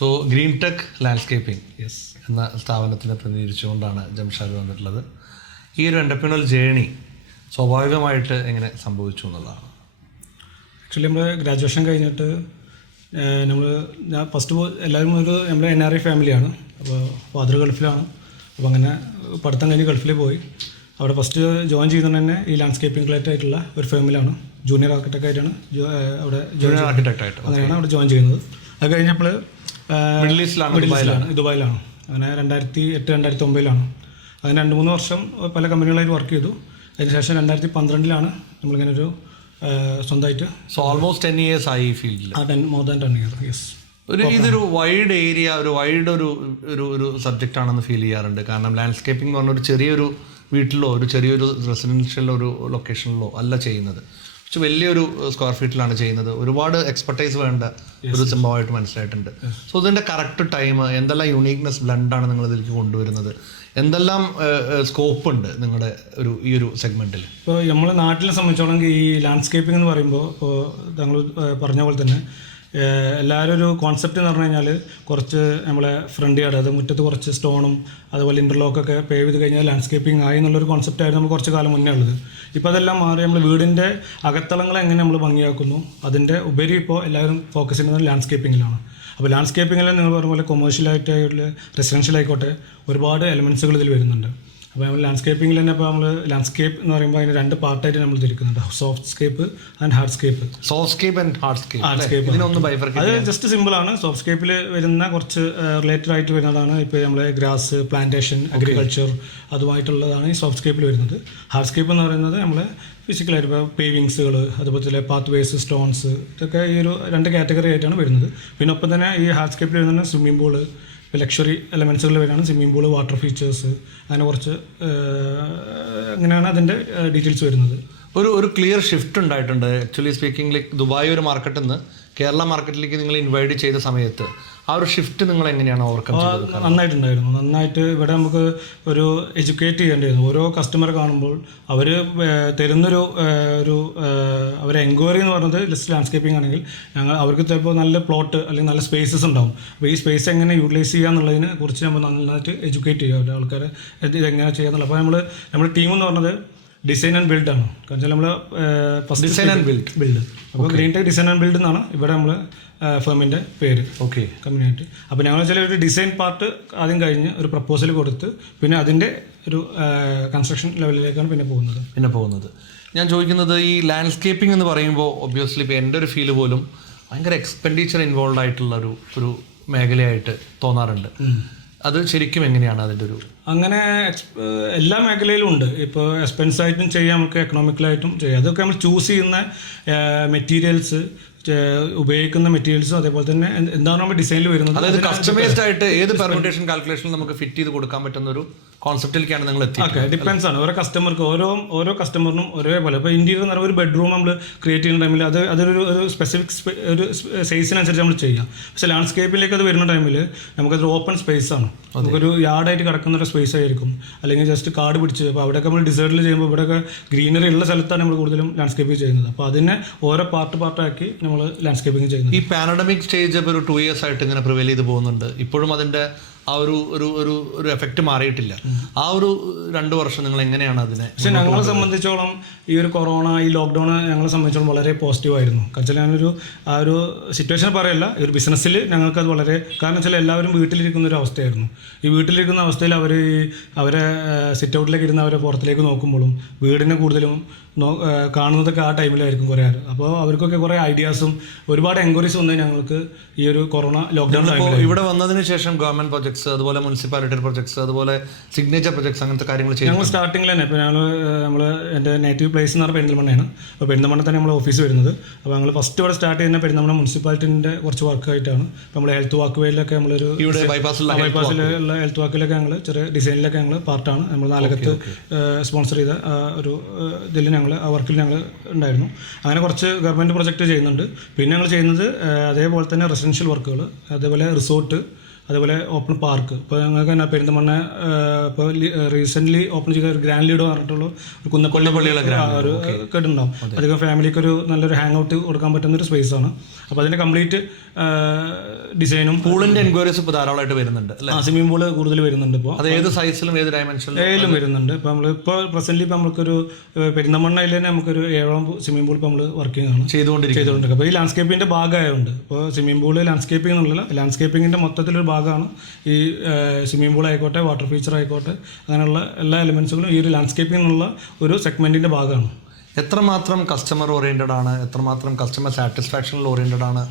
So ഗ്രീൻടെക് landscaping എന്ന സ്ഥാപനത്തിനെ പ്രതിനിധീകരിച്ചുകൊണ്ടാണ് ജംഷാദ് വന്നിട്ടുള്ളത്. ഈ ഒരു എൻ്റർപ്രനൽ ജേണി സ്വാഭാവികമായിട്ട് എങ്ങനെ സംഭവിച്ചു എന്നുള്ളതാണ്. ആക്ച്വലി നമ്മൾ ഗ്രാജുവേഷൻ കഴിഞ്ഞിട്ട് ഞാൻ ഫസ്റ്റ് എല്ലാവരും നമ്മുടെ NRI ഫാമിലിയാണ്. അപ്പോൾ ഫാദർ ഗൾഫിലാണ്. അപ്പോൾ അങ്ങനെ പഠിത്തം കഴിഞ്ഞ് ഗൾഫിൽ പോയി. അവിടെ ഫസ്റ്റ് ജോയിൻ ചെയ്യുന്നത് തന്നെ ഈ ലാൻഡ്സ്കേപ്പിംഗ് റിലേറ്റഡ് ആയിട്ടുള്ള ഒരു ഫേമിലാണ്. ജൂനിയർ ആർക്കിടെക്റ്റ് ആയിട്ടാണ് അവിടെ അങ്ങനെയാണ് അവിടെ ജോയിൻ ചെയ്യുന്നത്. അത് കഴിഞ്ഞപ്പോൾ ദുബായിലാണ്. അങ്ങനെ 2008-2009 അങ്ങനെ 2-3 വർഷം പല കമ്പനികളായിട്ട് വർക്ക് ചെയ്തു. അതിനുശേഷം 2012 നമ്മളിങ്ങനെ ഒരു സ്വന്തമായിട്ട്. സോ ഓൾമോസ്റ്റ് 10 years ആയി ഈ ഫീൽഡിൽ. More than 10 years, yes. ഇതൊരു വൈഡ് ഏരിയ, ഒരു സബ്ജക്റ്റ് ആണെന്ന് ഫീൽ ചെയ്യാറുണ്ട്. കാരണം ലാൻഡ്സ്കേപ്പിംഗ് എന്ന് പറഞ്ഞ ഒരു ചെറിയൊരു വീട്ടിലോ ഒരു ചെറിയൊരു റെസിഡൻഷ്യൽ ഒരു ലൊക്കേഷനിലോ അല്ല ചെയ്യുന്നത്. പക്ഷെ വലിയൊരു സ്ക്വയർ ഫീറ്റിലാണ് ചെയ്യുന്നത്. ഒരുപാട് എക്സ്പെർട്ടൈസ് വേണ്ട ഒരു സംഭവമായിട്ട് മനസ്സിലായിട്ടുണ്ട്. സോ ഇതിൻ്റെ കറക്റ്റ് ടൈം, എന്തെല്ലാം യുണീക്നെസ് ബ്ലെൻഡാണ് നിങ്ങൾ ഇതിലേക്ക് കൊണ്ടുവരുന്നത്, എന്തെല്ലാം സ്കോപ്പ് ഉണ്ട് നിങ്ങളുടെ ഈ ഒരു സെഗ്മെൻറ്റിൽ? ഇപ്പോൾ നമ്മളെ നാട്ടിലെ സംബന്ധിച്ചോളം ഈ ലാൻഡ്സ്കേപ്പിംഗ് എന്ന് പറയുമ്പോൾ ഇപ്പോൾ താങ്കൾ പറഞ്ഞ പോലെ തന്നെ എല്ലാവരും ഒരു കോൺസെപ്റ്റ് എന്ന് പറഞ്ഞു കഴിഞ്ഞാൽ കുറച്ച് നമ്മളെ ഫ്രണ്ട് യാർഡ്, അത് മുറ്റത്ത് കുറച്ച് സ്റ്റോണും അതുപോലെ ഇൻ്റർലോക്കൊക്കെ പേവ് ചെയ്ത് കഴിഞ്ഞാൽ ലാൻഡ്സ്കേപ്പിംഗ് ആയി എന്നുള്ളൊരു കോൺസെപ്റ്റായിരുന്നു നമ്മൾ കുറച്ച് കാലം മുന്നേ ഉള്ളത്. ഇപ്പോൾ അതെല്ലാം മാറി നമ്മൾ വീടിൻ്റെ അകത്തളങ്ങൾ എങ്ങനെ നമ്മൾ ഭംഗിയാക്കുന്നു അതിൻ്റെ ഉപരി ഇപ്പോൾ എല്ലാവരും ഫോക്കസ് ചെയ്യുന്നത് ലാൻഡ്സ്കേപ്പിങ്ങിലാണ്. അപ്പോൾ ലാൻഡ്സ്കേപ്പിങ്ങിൽ നിങ്ങൾ പറഞ്ഞ പോലെ കൊമേഴ്ഷ്യലായിട്ടുള്ള റെസിഡൻഷ്യൽ ആയിക്കോട്ടെ ഒരുപാട് എലമെൻറ്റ്സുകൾ ഇതിൽ വരുന്നുണ്ട്. അപ്പോൾ നമ്മൾ ലാൻഡ്സ്കേപ്പിങ്ങിൽ തന്നെ ഇപ്പോൾ നമ്മൾ ലാൻഡ്സ്കേപ്പ് എന്ന് പറയുമ്പോൾ അതിന് 2 പാർട്ടായിട്ട് നമ്മൾ തിരിക്കുന്നുണ്ട്. Soft scape and hard scape. അത് ജസ്റ്റ് സിമ്പിളാണ്. സോഫ്റ്റ് സ്കേപ്പിൽ വരുന്ന കുറച്ച് റിലേറ്റഡ് ആയിട്ട് വരുന്നതാണ് ഇപ്പോൾ നമ്മൾ ഗ്രാസ്, പ്ലാന്റേഷൻ, അഗ്രികൾച്ചർ അതുമായിട്ടുള്ളതാണ് ഈ സോഫ്റ്റ് സ്കേപ്പിൽ വരുന്നത്. ഹാർഡ് സ്കേപ്പ് എന്ന് പറയുന്നത് നമ്മൾ ഫിസിക്കലായിട്ട് ഇപ്പോൾ പേവിങ്സുകൾ, അതുപോലെ തന്നെ പാത്ത് വേസ്, സ്റ്റോൺസ്, ഇതൊക്കെ ഈ ഒരു 2 കാറ്റഗറി ആയിട്ടാണ് വരുന്നത്. പിന്നെ ഒപ്പം തന്നെ ഈ ഹാർഡ് സ്കേപ്പിൽ വരുന്നത് സ്വിമ്മിംഗ് പൂള്, ഇപ്പോൾ ലക്ഷറി എലമെൻറ്റ്സുകൾ വരെയാണ് സ്വിമ്മിംഗ് പൂള്, വാട്ടർ ഫീച്ചേഴ്സ്, അങ്ങനെ കുറച്ച് അങ്ങനെയാണ് അതിൻ്റെ ഡീറ്റെയിൽസ് വരുന്നത്. ഒരു ക്ലിയർ ഷിഫ്റ്റ് ഉണ്ടായിട്ടുണ്ട് ആക്ച്വലി സ്പീക്കിംഗ്. ലൈക്ക് ദുബായ് ഒരു മാർക്കറ്റിൽ നിന്ന് കേരള മാർക്കറ്റിലേക്ക് നിങ്ങൾ ഇൻവൈറ്റ് ചെയ്ത സമയത്ത് ആ ഒരു ഷിഫ്റ്റ് നിങ്ങൾ എങ്ങനെയാണ് ഓവർകം ചെയ്തത്? നന്നായിട്ടുണ്ടായിരുന്നു. നന്നായിട്ട് ഇവിടെ നമുക്ക് ഒരു എഡ്യൂക്കേറ്റ് ചെയ്യേണ്ടിയിരുന്നു. ഓരോ കസ്റ്റമർ കാണുമ്പോൾ അവർ തരുന്നൊരു അവരെ എൻക്വയറി എന്ന് പറയുന്നത് ജസ്റ്റ് ലാൻഡ്സ്കേപ്പിംഗ് ആണെങ്കിൽ അവർക്ക് ചിലപ്പോൾ നല്ല പ്ലോട്ട് അല്ലെങ്കിൽ നല്ല സ്പേസസ് ഉണ്ടാവും. അപ്പോൾ ഈ സ്പേസ് എങ്ങനെ യൂട്ടിലൈസ് ചെയ്യുക എന്നുള്ളതിനെ കുറിച്ച് നമ്മൾ നന്നായിട്ട് എഡ്യൂക്കേറ്റ് ചെയ്യുക ആൾക്കാരെ ഇതെങ്ങനെ ചെയ്യാന്നുള്ളത്. അപ്പോൾ നമ്മുടെ ടീം എന്ന് പറഞ്ഞത് ഡിസൈൻ ആൻഡ് ബിൽഡ് ആണ്. കാരണം നമ്മൾ ഫസ്റ്റ് ഡിസൈൻ ആൻഡ് ബിൽഡ് അപ്പോൾ ഗ്രീൻടെക് ഡിസൈൻ ആൻഡ് ബിൽഡ് എന്നാണ് ഇവിടെ നമ്മൾ ഫേമിൻ്റെ പേര്. ഓക്കെ, കമ്പനിയായിട്ട്. അപ്പോൾ ഞങ്ങൾ വെച്ചാൽ ഒരു ഡിസൈൻ പാർട്ട് ആദ്യം കഴിഞ്ഞ് ഒരു പ്രപ്പോസൽ കൊടുത്ത് പിന്നെ അതിൻ്റെ ഒരു കൺസ്ട്രക്ഷൻ ലെവലിലേക്കാണ് പിന്നെ പോകുന്നത്. ഞാൻ ചോദിക്കുന്നത് ഈ ലാൻഡ്സ്കേപ്പിംഗ് എന്ന് പറയുമ്പോൾ ഒബ്വിയസ്ലി ഇപ്പോൾ എൻ്റെ ഒരു ഫീല് പോലും ഭയങ്കര എക്സ്പെൻഡിച്ചർ ഇൻവോൾവ് ആയിട്ടുള്ള ഒരു മേഖലയായിട്ട് തോന്നാറുണ്ട്. അത് ശരിക്കും എങ്ങനെയാണ് അതിൻ്റെ ഒരു? അങ്ങനെ എല്ലാ മേഖലയിലും ഉണ്ട്. ഇപ്പോൾ എക്സ്പെൻസായിട്ടും ചെയ്യാം, നമുക്ക് എക്കണോമിക്കലായിട്ടും ചെയ്യാം. അതൊക്കെ നമ്മൾ ചൂസ് ചെയ്യുന്ന മെറ്റീരിയൽസ്, ഉപയോഗിക്കുന്ന മെറ്റീരിയൽസും അതേപോലെ തന്നെ എന്താണ് നമ്മൾ ഡിസൈനിൽ വരുന്നത്. അതായത് കസ്റ്റമൈസ്ഡ് ആയിട്ട് ഏത് പെർമുട്ടേഷൻ കാൽക്കുലേഷനിൽ നമുക്ക് ഫിറ്റ് ചെയ്ത് കൊടുക്കാൻ പറ്റുന്ന ഒരു കോൺസെപ്റ്റിലേക്കാണ് നിങ്ങൾ എത്തിയത്. ഓക്കെ, ഡിപ്പെൻസ് ആണ്. ഓരോ കസ്റ്റമർക്ക് ഓരോ കസ്റ്റമറിനും ഒരേപോലെ. ഇപ്പോൾ ഇന്റീരിയർ എന്ന് പറയുന്ന ഒരു ബെഡ്റൂം നമ്മൾ ക്രിയേറ്റ് ചെയ്യുന്ന ടൈമിൽ അതൊരു സ്പെസിഫിക് ഒരു സൈസിനനുസരിച്ച് നമ്മൾ ചെയ്യാം. പക്ഷേ ലാൻഡ്സ്കേപ്പിലേക്ക് അത് വരുന്ന ടൈമിൽ നമുക്കതൊരു ഓപ്പൺ സ്പേസ് ആണ്. നമുക്കൊരു യാർഡായിട്ട് കിടക്കുന്ന ഒരു സ്പേസ് ആയിരിക്കും, അല്ലെങ്കിൽ ജസ്റ്റ് കാർഡ് പിടിച്ച്. അപ്പോൾ അവിടെയൊക്കെ നമ്മൾ ഡിസേർട്ടിൽ ചെയ്യുമ്പോൾ ഇവിടെയൊക്കെ ഗ്രീനറി ഉള്ള സ്ഥലത്താണ് നമ്മൾ കൂടുതലും ലാൻഡ്സ്കേപ്പിംഗ് ചെയ്യുന്നത്. അപ്പോൾ അതിനെ ഓരോ പാർട്ടാക്കി നമ്മൾ ലാൻഡ്സ്കേപ്പിംഗ് ചെയ്യുന്നത്. ഈ പാനഡമിക് സ്റ്റേജ് ഇപ്പോൾ ഒരു 2 years ആയിട്ട് ഇങ്ങനെ പ്രിവെയിൽ ചെയ്ത് പോകുന്നുണ്ട്. ഇപ്പോഴും അതിൻ്റെ ആ ഒരു എഫക്റ്റ് മാറിയിട്ടില്ല. ആ ഒരു 2 വർഷം നിങ്ങൾ എങ്ങനെയാണ് അതിനെ? പക്ഷേ ഞങ്ങളെ സംബന്ധിച്ചോളം ഈ ഒരു കൊറോണ, ഈ ലോക്ക്ഡൗൺ ഞങ്ങളെ സംബന്ധിച്ചോളം വളരെ പോസിറ്റീവായിരുന്നു. കാരണം ഞാനൊരു ആ ഒരു സിറ്റുവേഷൻ പറയല്ല, ഈ ഒരു ബിസിനസ്സിൽ ഞങ്ങൾക്കത് വളരെ, കാരണം വെച്ചാൽ എല്ലാവരും വീട്ടിലിരിക്കുന്ന ഒരു അവസ്ഥയായിരുന്നു. ഈ വീട്ടിലിരിക്കുന്ന അവസ്ഥയിൽ അവരെ സിറ്റ് ഔട്ടിലേക്ക് ഇരുന്ന് അവരെ പുറത്തിലേക്ക് നോക്കുമ്പോഴും വീടിനെ കൂടുതലും കാണുന്നതൊക്കെ ആ ടൈമിലായിരിക്കും കുറേ ആൾ. അപ്പോൾ അവർക്കൊക്കെ കുറേ ഐഡിയാസും ഒരുപാട് എൻക്വയറീസ് വന്നത് ഞങ്ങൾക്ക് ഈ ഒരു കൊറോണ ലോക്ക്ഡൗൺ. ഇവിടെ വന്നതിന് ശേഷം ഗവൺമെന്റ് പ്രൊജക്ട്സ്, അതുപോലെ മുനിസിപ്പാലിറ്റി പ്രൊജക്ട്സ്, അതുപോലെ സിഗ്നേച്ചർ പ്രൊജക്ട്സ്, അങ്ങനത്തെ കാര്യങ്ങൾ ചെയ്യും. ഞങ്ങൾ സ്റ്റാർട്ടിങ്ങിൽ തന്നെ ഇപ്പോൾ നമ്മൾ എൻ്റെ നേറ്റീവ് പ്ലേസ് എന്ന് പറഞ്ഞാൽ പെരിന്തൽമണ്ണയാണ്. അപ്പോൾ പെരിന്തൽമണ്ണ തന്നെ നമ്മൾ ഓഫീസ് വരുന്നത്. അപ്പോൾ ഞങ്ങൾ ഫസ്റ്റ് ഇവിടെ സ്റ്റാർട്ട് ചെയ്യുന്ന പെരിന്തൽമണ്ണ മുനിസിപ്പാലിറ്റിൻ്റെ കുറച്ച് വർക്കായിട്ടാണ്. ഇപ്പോൾ നമ്മൾ ഹെൽത്ത് വാക്ക് വേയിലൊക്കെ നമ്മളൊരു ബൈപ്പാസിലുള്ള ഹെൽത്ത് വാക്കിലൊക്കെ ഞങ്ങൾ ചെറിയ ഡിസൈനിലൊക്കെ ഞങ്ങൾ പാർട്ടാണ്. നമ്മൾ നാലകത്ത് സ്പോൺസർ ചെയ്ത ഒരു ഇതിൽ ഞങ്ങൾ ആ വർക്കിൽ ഞങ്ങൾ ഉണ്ടായിരുന്നു. അങ്ങനെ കുറച്ച് ഗവൺമെൻറ് പ്രൊജക്റ്റ് ചെയ്യുന്നുണ്ട്. പിന്നെ ഞങ്ങൾ ചെയ്യുന്നത് അതേപോലെ തന്നെ റെസിഡൻഷ്യൽ വർക്കുകൾ, അതേപോലെ റിസോർട്ട്, അതേപോലെ ഓപ്പൺ പാർക്ക്. ഇപ്പോൾ ഞങ്ങൾക്ക് തന്നെ പെരിന്തൽമണ്ണ ഇപ്പോൾ റീസെൻ്റ്ലി ഓപ്പൺ ചെയ്ത ഒരു ഗ്രാൻഡ് ലീഡ് പറഞ്ഞിട്ടുള്ള ഒരു കുന്നപ്പള്ളികളൊക്കെ കേട്ടിട്ടുണ്ടാവും. അധികം ഫാമിലിക്ക് ഒരു നല്ലൊരു ഹാങ് ഔട്ട് കൊടുക്കാൻ പറ്റുന്നൊരു സ്പേസാണ്. അപ്പോൾ അതിൻ്റെ കംപ്ലീറ്റ് ഡിസൈനും പൂളിന്റെ എൻക്വയറീസ് ഇപ്പോൾ ധാരാളമായിട്ട് വരുന്നുണ്ട് അല്ലേ? സ്വിമ്മിംഗ് പൂള് കൂടുതൽ വരുന്നുണ്ട്. ഇപ്പോൾ അത് ഏത് സൈസിലും ഏത് ഡയമെൻഷനിലും വരുന്നുണ്ട്. ഇപ്പോൾ നമ്മളിപ്പോൾ പ്രസന്റ്ലി ഇപ്പോൾ നമുക്കൊരു പെരിന്തൽമണ്ണയിൽ തന്നെ നമുക്കൊരു 7ഓളം സ്വിമ്മിംഗ് പൂൾ ഇപ്പോൾ നമ്മൾ വർക്കിംഗ് ആണ് ചെയ്തുകൊണ്ടിരിക്കുക. അപ്പോൾ ഈ ലാൻഡ്സ്കേപ്പിൻ്റെ ഭാഗമായതുകൊണ്ട് ഇപ്പോൾ സ്വിമ്മിംഗ് പൂള് ലാൻഡ്സ്കേപ്പിംഗ് എന്നുള്ള ലാൻഡ്സ്കേപ്പിങ്ങിൻ്റെ മൊത്തത്തിലൊരു ഭാഗമാണ് ഈ സ്വിമ്മിംഗ് പൂൾ ആയിക്കോട്ടെ, വാട്ടർ ഫീച്ചർ ആയിക്കോട്ടെ, അങ്ങനെയുള്ള എല്ലാ എലിമെൻസുകളും ഈ ഒരു ലാൻഡ്സ്കേപ്പിംഗ് എന്നുള്ള ഒരു സെഗ്മെൻറ്റിൻ്റെ ഭാഗമാണ്. എത്രമാത്രം കസ്റ്റമർ ഓറിയൻറ്റഡ് ആണ്, എത്രമാത്രം കസ്റ്റമർ സാറ്റിസ്ഫാക്ഷനിൽ ഓറിയൻറ്റഡ് ആണ്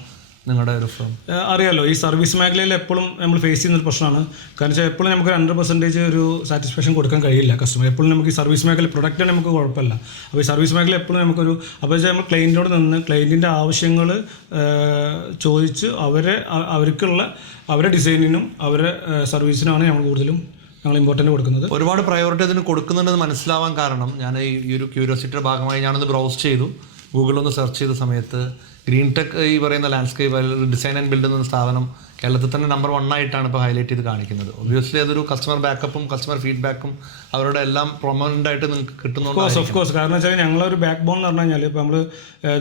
നിങ്ങളുടെ ഒരു ഫേം? അറിയാലോ, ഈ സർവീസ് മേഖലയിൽ എപ്പോഴും നമ്മൾ ഫേസ് ചെയ്യുന്നൊരു പ്രശ്നമാണ്. കാരണം വെച്ചാൽ എപ്പോഴും നമുക്ക് 100% ഒരു സാറ്റിസ്ഫാക്ഷൻ കൊടുക്കാൻ കഴിയില്ല കസ്റ്റമർ. എപ്പോഴും നമുക്ക് ഈ സർവീസ് മേഖല പ്രൊഡക്റ്റ് നമുക്ക് കുഴപ്പമില്ല. അപ്പോൾ ഈ സർവീസ് മേഖല എപ്പോഴും നമുക്കൊരു അപ്പോൾ വെച്ചാൽ നമ്മൾ ക്ലയൻറ്റിനോട് നിന്ന് ക്ലയൻറ്റിൻ്റെ ആവശ്യങ്ങൾ ചോദിച്ച് അവർക്കുള്ള അവരുടെ ഡിസൈനിനും അവരുടെ സർവീസിനുമാണ് നമ്മൾ കൂടുതലും ഞങ്ങൾ ഇമ്പോർട്ടൻ്റ് കൊടുക്കുന്നത്. ഒരുപാട് പ്രയോറിറ്റി അതിന് കൊടുക്കുന്നുണ്ടെന്ന് മനസ്സിലാവാൻ കാരണം ഞാൻ ഈ ഒരു ക്യൂരിയോസിറ്റിയുടെ ഭാഗമായി ഞാനൊന്ന് ബ്രൗസ് ചെയ്തു, ഗൂഗിളൊന്ന് സെർച്ച് ചെയ്ത സമയത്ത് ഗ്രീൻടെക് ഈ പറയുന്ന ലാൻഡ്സ്കേപ്പ് ഡിസൈൻ ആൻഡ് ബിൽഡ് എന്ന സ്ഥാപനം കേരളത്തിൽ തന്നെ നമ്പർ 1 ആയിട്ടാണ് ഇപ്പോൾ ഹൈലൈറ്റ് ചെയ്ത് കാണിക്കുന്നത്. ഒബ്വിയസ്ലി അതൊരു കസ്റ്റമർ ബാക്കപ്പും കസ്റ്റമർ ഫീഡ്ബാക്കും അവരുടെ എല്ലാം പ്രൊമോണൻ്റ് ആയിട്ട് നിങ്ങൾക്ക് കിട്ടുന്നുണ്ട്. Of course. കാരണം വെച്ചാൽ ഞങ്ങളൊരു ബാക്ക് ബോൺ എന്ന് പറഞ്ഞു കഴിഞ്ഞാൽ ഇപ്പോൾ നമ്മൾ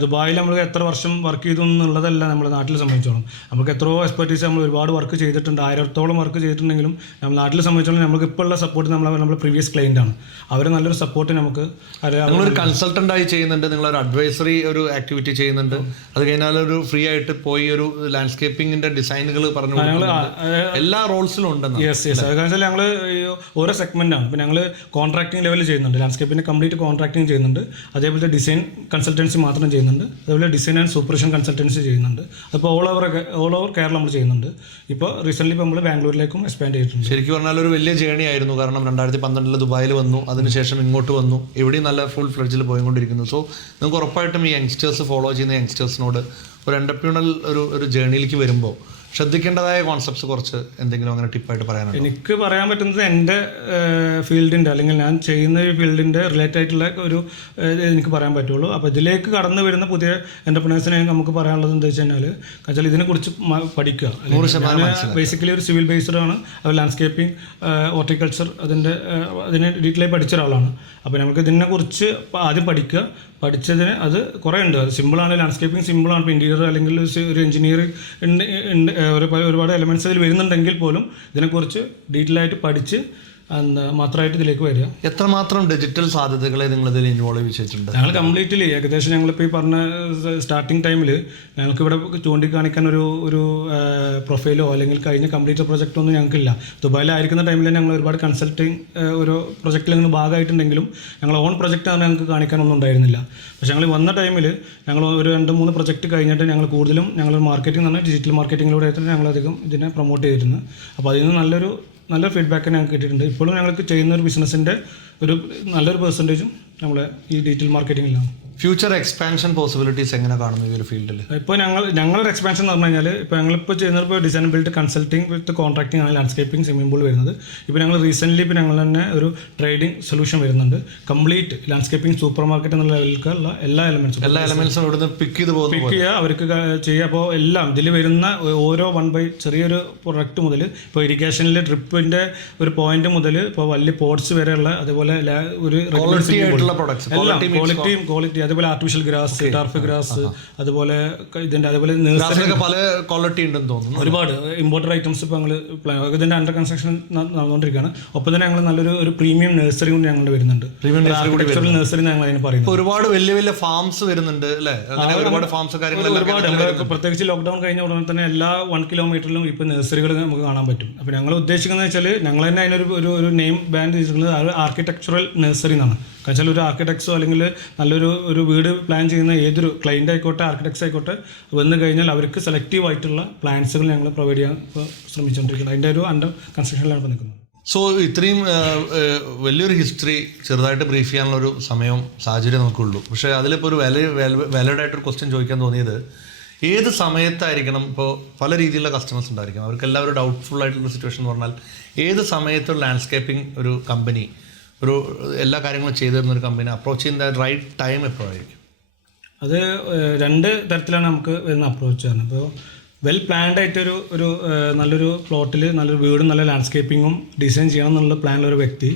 ദുബായിൽ നമ്മൾ എത്ര വർഷം വർക്ക് ചെയ്തു എന്നുള്ളതല്ല നമ്മുടെ നാട്ടിൽ സംബന്ധിച്ചോളം. നമുക്ക് എത്രയോ എക്സ്പെർട്ടീസ് നമ്മൾ ഒരുപാട് വർക്ക് ചെയ്തിട്ടുണ്ട്, 1000-ഓളം വർക്ക് ചെയ്തിട്ടുണ്ടെങ്കിലും നമ്മൾ നാട്ടിൽ സംബന്ധിച്ചോളം നമുക്ക് ഇപ്പോൾ ഉള്ള സപ്പോർട്ട് നമ്മുടെ പ്രീവിയസ് ക്ലയൻ്റ് ആണ്. അവർ നല്ലൊരു സപ്പോർട്ട് നമുക്ക് നിങ്ങളൊരു കൺസൾട്ടൻ്റ് ആയി ചെയ്യുന്നുണ്ട്, നിങ്ങളൊരു അഡ്വൈസറി ഒരു ആക്ടിവിറ്റി ചെയ്യുന്നുണ്ട്, അത് കഴിഞ്ഞാൽ ഒരു ഫ്രീ ആയിട്ട് പോയി ഒരു ലാൻഡ്സ്കേപ്പിങ്ങിൻ്റെ ഡിസൈനുകൾ പറഞ്ഞു എല്ലാ റോൾസിലും ഉണ്ടെന്ന്. യെസ്. കാരണം വെച്ചാൽ ഞങ്ങൾ ഓരോ സെഗ്മെൻറ്റാണ്. ഇപ്പോൾ ഞങ്ങൾ കോൺട്രാക്ടിങ് ലെവലിൽ ചെയ്യുന്നുണ്ട്, ലാൻഡ്സ്കേപ്പിൻ്റെ കംപ്ലീറ്റ് കോൺട്രാക്ടിങ് ചെയ്യുന്നുണ്ട്, അതേപോലെ ഡിസൈൻ കൺസൾട്ടൻസി മാത്രം ചെയ്യുന്നുണ്ട്, അതേപോലെ ഡിസൈൻ ആൻഡ് സൂപ്പർവിഷൻ കൺസൾട്ടൻസി ചെയ്യുന്നുണ്ട്. അപ്പോൾ ഓൾ ഓവർ കേരള നമ്മൾ ചെയ്യുന്നുണ്ട്. ഇപ്പോൾ റീസെൻ്റ്ലി ഇപ്പോൾ നമ്മൾ ബാംഗ്ലൂരിലേക്കും എക്സ്പാൻഡ് ചെയ്തിട്ടുണ്ട്. ശരിക്കും പറഞ്ഞാൽ ഒരു വലിയ ജേണി ആയിരുന്നു. കാരണം 2012 ദുബായിൽ വന്നു, അതിനുശേഷം ഇങ്ങോട്ട് വന്നു, എവിടെയും നല്ല ഫുൾ ഫ്ലെഡ്ജിൽ പോയിക്കൊണ്ടിരിക്കുന്നു. സോ നിങ്ങൾക്ക് ഉറപ്പായിട്ടും ഈ യങ്സ്റ്റേഴ്സ് ഫോളോ ചെയ്യുന്ന യങ്സ്റ്റേഴ്സിനോട് ഒരു എൻ്റർപ്രീനൽ ഒരു ജേണിയിലേക്ക് വരുമ്പോൾ ശ്രദ്ധിക്കേണ്ടതായ കോൺസെപ്റ്റ്സ് കുറച്ച് എന്തെങ്കിലും അങ്ങനെ ടിപ്പായിട്ട് പറയാനുണ്ട്? എനിക്ക് പറയാൻ പറ്റുന്നത് എൻ്റെ ഫീൽഡിൻ്റെ അല്ലെങ്കിൽ ഞാൻ ചെയ്യുന്ന ഈ ഫീൽഡിൻ്റെ റിലേറ്റഡ് ആയിട്ടുള്ള ഒരു എനിക്ക് പറയാൻ പറ്റുള്ളൂ. അപ്പോൾ ഇതിലേക്ക് കടന്നു വരുന്ന പുതിയ എൻ്റർപ്രണേഴ്സിനെ നമുക്ക് പറയാനുള്ളത് എന്താ വെച്ച് കഴിഞ്ഞാൽ ഇതിനെക്കുറിച്ച് പഠിക്കുക. ബേസിക്കലി ഒരു സിവിൽ ബേസ്ഡ് ആണ്, അത് ലാൻഡ്സ്കേപ്പിംഗ്, ഹോർട്ടിക്കൾച്ചർ അതിനെ ഡീറ്റെയിലായി പഠിച്ച ഒരാളാണ്. അപ്പോൾ നമുക്ക് ഇതിനെക്കുറിച്ച് ആദ്യം പഠിച്ചതിന് അത് കുറേ ഉണ്ട്. അത് സിമ്പിളാണ്, ലാൻഡ്സ്കേപ്പിംഗ് സിമ്പിളാണ്. ഇപ്പോൾ ഇൻറ്റീരിയർ അല്ലെങ്കിൽ ഒരു എഞ്ചിനീയറിംഗ് ഒരുപാട് എലമെൻറ്റ്സ് അതിൽ വരുന്നുണ്ടെങ്കിൽ പോലും ഇതിനെക്കുറിച്ച് ഡീറ്റെയിൽ ആയിട്ട് പഠിച്ച് മാത്രമായിട്ട് ഇതിലേക്ക് വരിക. എത്രമാത്രം ഡിജിറ്റൽ സാധ്യതകളെ നിങ്ങളിതിൽ ഇൻവോൾവ് ചെയ്തിട്ടുണ്ട്? ഞങ്ങൾ കംപ്ലീറ്റ്ലി ഏകദേശം ഞങ്ങളിപ്പോൾ ഈ പറഞ്ഞ സ്റ്റാർട്ടിങ് ടൈമിൽ ഞങ്ങൾക്കിവിടെ ചൂണ്ടിക്കാണിക്കാൻ ഒരു പ്രൊഫൈലോ അല്ലെങ്കിൽ കഴിഞ്ഞ കംപ്ലീറ്റ് പ്രൊജക്റ്റോ ഒന്നും ഞങ്ങൾക്കില്ല. ദുബായിലായിരിക്കുന്ന ടൈമിൽ ഞങ്ങൾ ഒരുപാട് കൺസൾട്ടിങ് ഒരു പ്രൊജക്റ്റിൽ നിന്ന് ഭാഗമായിട്ടുണ്ടെങ്കിലും ഞങ്ങൾ ഓൺ പ്രൊജക്റ്റ് ആണ് ഞങ്ങൾക്ക് കാണിക്കാനൊന്നും ഉണ്ടായിരുന്നില്ല. പക്ഷേ ഞങ്ങൾ വന്ന ടൈമിൽ ഞങ്ങൾ ഒരു 2-3 പ്രൊജക്റ്റ് കഴിഞ്ഞിട്ട് ഞങ്ങൾ കൂടുതലും ഞങ്ങൾ മാർക്കറ്റിംഗ് എന്ന് പറഞ്ഞാൽ ഡിജിറ്റൽ മാർക്കറ്റിങ്ങിലൂടെ ആയിട്ട് ഞങ്ങളധികം ഇതിനെ പ്രൊമോട്ട് ചെയ്തിരുന്നു. അപ്പോൾ അതിൽ നിന്ന് നല്ല ഫീഡ്ബാക്ക് ഞങ്ങൾക്ക് കിട്ടിയിട്ടുണ്ട്. ഇപ്പോഴും ഞങ്ങൾക്ക് ചെയ്യുന്ന ഒരു ബിസിനസ്സിൻ്റെ നല്ലൊരു പെർസെൻറ്റേജും നമ്മളെ ഈ ഡിജിറ്റൽ മാർക്കറ്റിങ്ങിലാണ്. ഫ്യൂച്ചർ എക്സ്പാൻഷൻ പോസിബിലിറ്റീസ് എങ്ങനെ കാണുന്നു ഈ ഒരു ഫീൽഡിൽ? ഇപ്പോൾ ഞങ്ങളൊരു എക്സ്പാൻഷൻ എന്ന് പറഞ്ഞു കഴിഞ്ഞാൽ ഇപ്പോൾ ഞങ്ങളിപ്പോൾ ചെയ്യുന്നത് ഇപ്പോൾ ഡിസൈൻ ബിൽഡ് കൺസൾട്ടിങ് വിത്ത് കോൺട്രാക്ടിങ് ആണ് ലാൻഡ്സ്കേപ്പിംഗ് സ്വിമ്മിംഗ് പൂൾ വരുന്നത്. ഇപ്പോൾ ഞങ്ങൾ റീസെൻ്റ്ലി ഇപ്പോൾ ഞങ്ങൾ തന്നെ ഒരു ട്രേഡിംഗ് സൊല്യൂഷൻ വരുന്നുണ്ട്. കംപ്ലീറ്റ് ലാൻഡ്സ്കേപ്പിംഗ് സൂപ്പർ മാർക്കറ്റ് എന്നുള്ള ലെവലിലുള്ള എല്ലാ എലമെൻസും ഇവിടുന്ന് പിക്ക് ചെയ്യുക, അവർക്ക് ചെയ്യുക. അപ്പോൾ എല്ലാം ഇതിൽ വരുന്ന ഓരോ ചെറിയൊരു പ്രൊഡക്റ്റ് മുതൽ ഇപ്പോൾ ഇറിഗേഷനിലെ ഡ്രിപ്പിൻ്റെ ഒരു പോയിന്റ് മുതൽ ഇപ്പോൾ വലിയ പോട്ട്സ് വരെയുള്ള അതുപോലെ ഒരു ക്വാളിറ്റി അതുപോലെ ആർട്ടിഫിഷ്യൽ ഗ്രാസ്, ടർഫ് ഗ്രാസ്, അതുപോലെ അതുപോലെ പല ക്വാളിറ്റി ഉണ്ടെന്ന് തോന്നുന്നു. ഒരുപാട് ഇമ്പോർട്ടഡ് ഐറ്റംസ് ഇപ്പോൾ ഞങ്ങൾ ഇതിൻ്റെ അണ്ടർ കൺസ്ട്രക്ഷൻ നടന്നുകൊണ്ടിരിക്കുകയാണ്. ഒപ്പം തന്നെ ഞങ്ങൾ നല്ലൊരു പ്രീമിയം നഴ്സറി കൊണ്ട് ഞങ്ങൾ വരുന്നുണ്ട്. ആർക്കിടെക്ചറൽ നഴ്സറി ഞങ്ങൾ അതിന് പറയുന്നത്. ഒരുപാട് വലിയ ഫാംസ് വരുന്നുണ്ട് അല്ലേ? ഒരുപാട് ഫാംസ് ഒരുപാട് പ്രത്യേകിച്ച് ലോക്ക്ഡൌൺ കഴിഞ്ഞ ഉടനെ തന്നെ എല്ലാ 1 കിലോമീറ്ററിലും ഇപ്പോൾ നഴ്സറികൾ നമുക്ക് കാണാൻ പറ്റും. അപ്പോൾ ഞങ്ങൾ ഉദ്ദേശിക്കുന്നത് വെച്ചാൽ ഞങ്ങൾ തന്നെ അതിനൊരു നെയിം ബാൻഡ് ചെയ്തിട്ടുള്ളത് ആർക്കിടെക്ചറൽ നഴ്സറി എന്നാണ്. കാരണം ഒരു ആർക്കിടെക്ട്സോ അല്ലെങ്കിൽ നല്ലൊരു വീട് പ്ലാൻ ചെയ്യുന്ന ഏതൊരു ക്ലയൻ്റ് ആയിക്കോട്ടെ ആർക്കിടെക്ട്സ് ആയിക്കോട്ടെ വന്നു കഴിഞ്ഞാൽ അവർക്ക് സെലക്റ്റീവ് ആയിട്ടുള്ള പ്ലാൻസുകൾ ഞങ്ങൾ പ്രൊവൈഡ് ചെയ്യാൻ ശ്രമിച്ചുകൊണ്ടിരിക്കുന്നത്. അതിൻ്റെ ഒരു അണ്ടർ കൺസ്ട്രക്ഷനിലാണ് ഇപ്പോൾ നിൽക്കുന്നത്. സോ ഇത്രയും വലിയൊരു ഹിസ്റ്ററി ചെറുതായിട്ട് ബ്രീഫ് ചെയ്യാനുള്ളൊരു സമയവും സാഹചര്യം നമുക്കുള്ളൂ. പക്ഷേ അതിലിപ്പോൾ ഒരു വാലിഡ് ആയിട്ടൊരു ക്വസ്റ്റ്യൻ ചോദിക്കാൻ തോന്നിയത്, ഏത് സമയത്തായിരിക്കണം? ഇപ്പോൾ പല രീതിയിലുള്ള കസ്റ്റമേഴ്സ് ഉണ്ടായിരിക്കും, അവർക്കെല്ലാം ഒരു ഡൗട്ട്ഫുൾ ആയിട്ടുള്ള സിറ്റുവേഷൻ എന്ന് പറഞ്ഞാൽ ഏത് സമയത്തും ലാൻഡ്സ്കേപ്പിംഗ് ഒരു കമ്പനി എല്ലാ കാര്യങ്ങളും ചെയ്തു തരുന്നൊരു കമ്പനി അപ്രോച്ച് ചെയ്യുന്ന റൈറ്റ് ടൈം എപ്പോഴായിരിക്കും? അത് 2 തരത്തിലാണ് നമുക്ക് വരുന്ന അപ്രോച്ച് ആണ്. ഇപ്പോൾ വെൽ പ്ലാൻഡ് ആയിട്ടൊരു നല്ലൊരു പ്ലോട്ടിൽ നല്ലൊരു വീടും നല്ല ലാൻഡ്സ്കേപ്പിങ്ങും ഡിസൈൻ ചെയ്യണം എന്നുള്ള പ്ലാനിലൊരു വ്യക്തി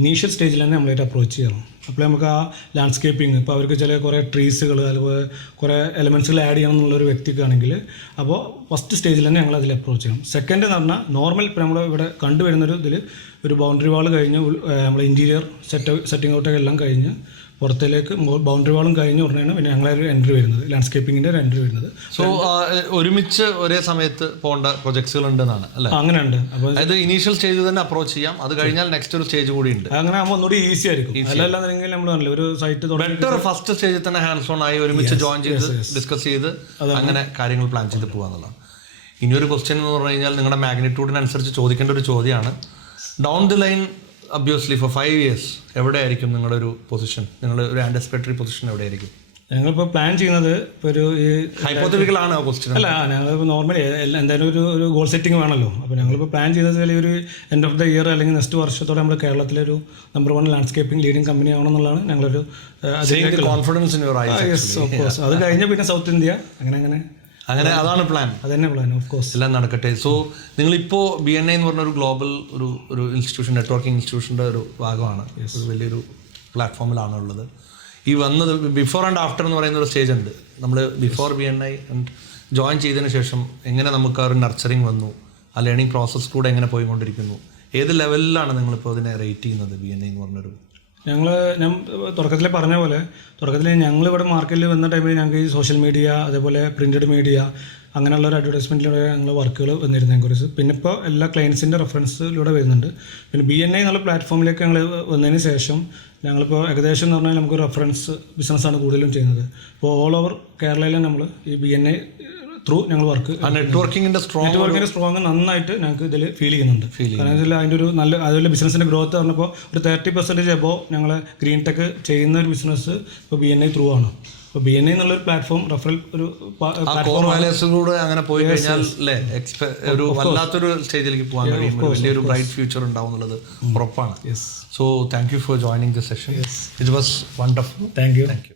ഇനീഷ്യൽ സ്റ്റേജിൽ തന്നെ നമ്മളായിട്ട് അപ്രോച്ച് ചെയ്യണം. അപ്പോൾ നമുക്ക് ആ ലാൻഡ്സ്കേപ്പിംഗ് ഇപ്പോൾ അവർക്ക് ചില കുറേ ട്രീസുകൾ അതുപോലെ കുറേ എലമെൻറ്റ്സുകൾ ആഡ് ചെയ്യണം എന്നുള്ളൊരു വ്യക്തിക്കാണെങ്കിൽ അപ്പോൾ ഫസ്റ്റ് സ്റ്റേജിൽ തന്നെ ഞങ്ങൾ അതിൽ അപ്രോച്ച് ചെയ്യണം. സെക്കൻഡ് എന്ന് പറഞ്ഞാൽ നോർമൽ ഇപ്പോൾ നമ്മൾ ഇവിടെ കണ്ടുവരുന്നൊരു ഇതിൽ ഒരു ബൗണ്ടറി വാൾ കഴിഞ്ഞ് നമ്മൾ ഇൻറ്റീരിയർ സെറ്റിംഗ് ഔട്ടൊക്കെ എല്ലാം കഴിഞ്ഞ് പുറത്തേക്ക് ബൗണ്ടറി വാളും കഴിഞ്ഞ് ഉടനെയാണ് പിന്നെ ഞങ്ങളൊരു എൻട്രി വരുന്നത്, ലാൻഡ്സ്കേപ്പിങ്ങിൻ്റെ ഒരു എൻട്രി വരുന്നത്. സോ ഒരുമിച്ച് ഒരേ സമയത്ത് പോകേണ്ട പ്രൊജക്ട്സുകൾ ഉണ്ടെന്നാണ് അല്ലേ? അങ്ങനെ ഉണ്ട്. അപ്പോൾ അതായത് ഇനീഷ്യൽ സ്റ്റേജിൽ തന്നെ അപ്രോച്ച് ചെയ്യാം, അത് കഴിഞ്ഞാൽ നെക്സ്റ്റ് ഒരു സ്റ്റേജ് കൂടി ഉണ്ട്. അങ്ങനെ ആകുമ്പോൾ ഒന്നുകൂടി ഈസി ആയിരിക്കും. അല്ലാന്നുണ്ടെങ്കിൽ നമ്മൾ പറഞ്ഞില്ല ഒരു സൈറ്റ് ബെറ്റർ ഫസ്റ്റ് സ്റ്റേജിൽ തന്നെ ഹാൻഡ്സ് ഓൺ ആയി ഒരുമിച്ച് ജോയിൻ ചെയ്ത് ഡിസ്കസ് ചെയ്ത് അങ്ങനെ കാര്യങ്ങൾ പ്ലാൻ ചെയ്ത് പോകാന്നുള്ളതാണ്. ഇനിയൊരു ക്വസ്റ്റ്യൻ എന്ന് പറഞ്ഞു കഴിഞ്ഞാൽ നിങ്ങളുടെ മാഗ്നിറ്റ്യൂഡിനനുസരിച്ച് ചോദിക്കേണ്ട ഒരു ചോദ്യമാണ്. Down the line obviously four 5 years എവിടെയായിരിക്കും നിങ്ങളുടെ ഒരു പൊസിഷൻ, നിങ്ങളുടെ ഒരു ആൻറ്റിസിപ്പേറ്ററി പൊസിഷൻ എവിടെയായിരിക്കും? ഞങ്ങളിപ്പോൾ പ്ലാൻ ചെയ്യുന്നത് ഇപ്പോൾ ഒരു ഹൈപ്പോത്തറ്റിക്കൽ ആണ് ക്വസ്റ്റ്യൻ. അല്ല, ഞങ്ങളിപ്പോൾ നോർമലി എന്തായാലും ഒരു ഗോൾ സെറ്റിംഗ് വേണമല്ലോ. അപ്പോൾ ഞങ്ങളിപ്പോൾ പ്ലാൻ ചെയ്യുന്നത് ഒരു എൻഡ് ഓഫ് ദ ഇയർ അല്ലെങ്കിൽ നെക്സ്റ്റ് വർഷത്തോടെ നമ്മൾ കേരളത്തിലൊരു നമ്പർ 1 ലാൻഡ്സ്കേപ്പിംഗ് ലീഡിംഗ് കമ്പനി ആവണമെന്നുള്ളതാണ് ഞങ്ങളൊരു confidence in your eyes. Yes, of course. അത് കഴിഞ്ഞാൽ പിന്നെ സൗത്ത് ഇന്ത്യ അങ്ങനെ അതാണ് പ്ലാൻ. അതന്നെ പ്ലാൻ, ഓഫ് കോഴ്സ്. എല്ലാം നടക്കട്ടെ. സോ നിങ്ങളിപ്പോൾ BNI എന്ന് പറഞ്ഞ ഒരു ഗ്ലോബൽ ഒരു ഇൻസ്റ്റിറ്റ്യൂഷൻ, നെറ്റ്വർക്കിംഗ് ഇൻസ്റ്റിറ്റ്യൂഷൻ്റെ ഒരു ഭാഗമാണ്, ഒരു വലിയൊരു പ്ലാറ്റ്ഫോമിലാണ് ഉള്ളത്. ഈ വന്നത് ബിഫോർ ആൻഡ് ആഫ്റ്റർ എന്ന് പറയുന്ന ഒരു സ്റ്റേജ് ഉണ്ട്. നമ്മൾ ബിഫോർ BNI ജോയിൻ ചെയ്തതിന് ശേഷം എങ്ങനെ നമുക്ക് ആ ഒരു നർച്ചറിങ് വന്നു, ആ ലേണിംഗ് പ്രോസസ്സ് കൂടെ എങ്ങനെ പോയിക്കൊണ്ടിരിക്കുന്നു, ഏത് ലെവലിലാണ് നിങ്ങളിപ്പോൾ അതിനെ റേറ്റ് ചെയ്യുന്നത് BNI എന്ന് പറഞ്ഞൊരു? ഞാൻ തുടക്കത്തിൽ പറഞ്ഞ പോലെ ഞങ്ങളിവിടെ മാർക്കറ്റിൽ വന്ന ടൈമിൽ ഞങ്ങൾക്ക് ഈ സോഷ്യൽ മീഡിയ അതേപോലെ പ്രിൻറ്റഡ് മീഡിയ അങ്ങനെയുള്ള ഒരു അഡ്വർടൈസ്മെൻറ്റിലൂടെ ഞങ്ങൾ വർക്കുകൾ വന്നിരുന്നതിനെക്കുറിച്ച്. പിന്നെ ഇപ്പോൾ എല്ലാ ക്ലയൻസിൻ്റെ റെഫറൻസിലൂടെ വരുന്നുണ്ട്. പിന്നെ BNI എന്നുള്ള പ്ലാറ്റ്ഫോമിലേക്ക് ഞങ്ങൾ വന്നതിന് ശേഷം ഞങ്ങളിപ്പോൾ ഏകദേശം എന്ന് പറഞ്ഞാൽ നമുക്ക് റെഫറൻസ് ബിസിനസ്സാണ് കൂടുതലും ചെയ്യുന്നത്. ഇപ്പോൾ ഓൾ ഓവർ കേരളയിൽ നമ്മൾ ഈ BNI ത്രൂ ഞങ്ങൾ വർക്ക് നെറ്റ്വർക്കിങ്ങിൻ്റെ സ്ട്രോങ് നന്നായിട്ട് ഞങ്ങൾക്ക് ഇതിൽ ഫീൽ ചെയ്യുന്നുണ്ട്. കാരണം വെച്ചാൽ അതിൻ്റെ ഒരു നല്ല അതുപോലെ ബിസിനസ്സിൻ്റെ ഗ്രോത്ത് പറഞ്ഞപ്പോൾ ഒരു 30% എബോ ഞങ്ങൾ ഗ്രീൻടെക് ചെയ്യുന്ന ഒരു ബിസിനസ് ഇപ്പോൾ BNI ത്രൂ ആണ്. ഇപ്പോൾ BNI എന്നുള്ളൊരു പ്ലാറ്റ്ഫോം റെഫറൽ ഒരു വാല്യൂസിലൂടെ അങ്ങനെ പോയി കഴിഞ്ഞാൽ അല്ലേ ഒരു വല്ലാത്തൊരു സ്റ്റേജിലേക്ക് പോകാൻ കഴിയും, വലിയൊരു ബ്രൈറ്റ് ഫ്യൂച്ചർ ഉണ്ടാവും എന്നുള്ളത് ഉറപ്പാണ്. So thank you for joining the session. It was wonderful. Thank you.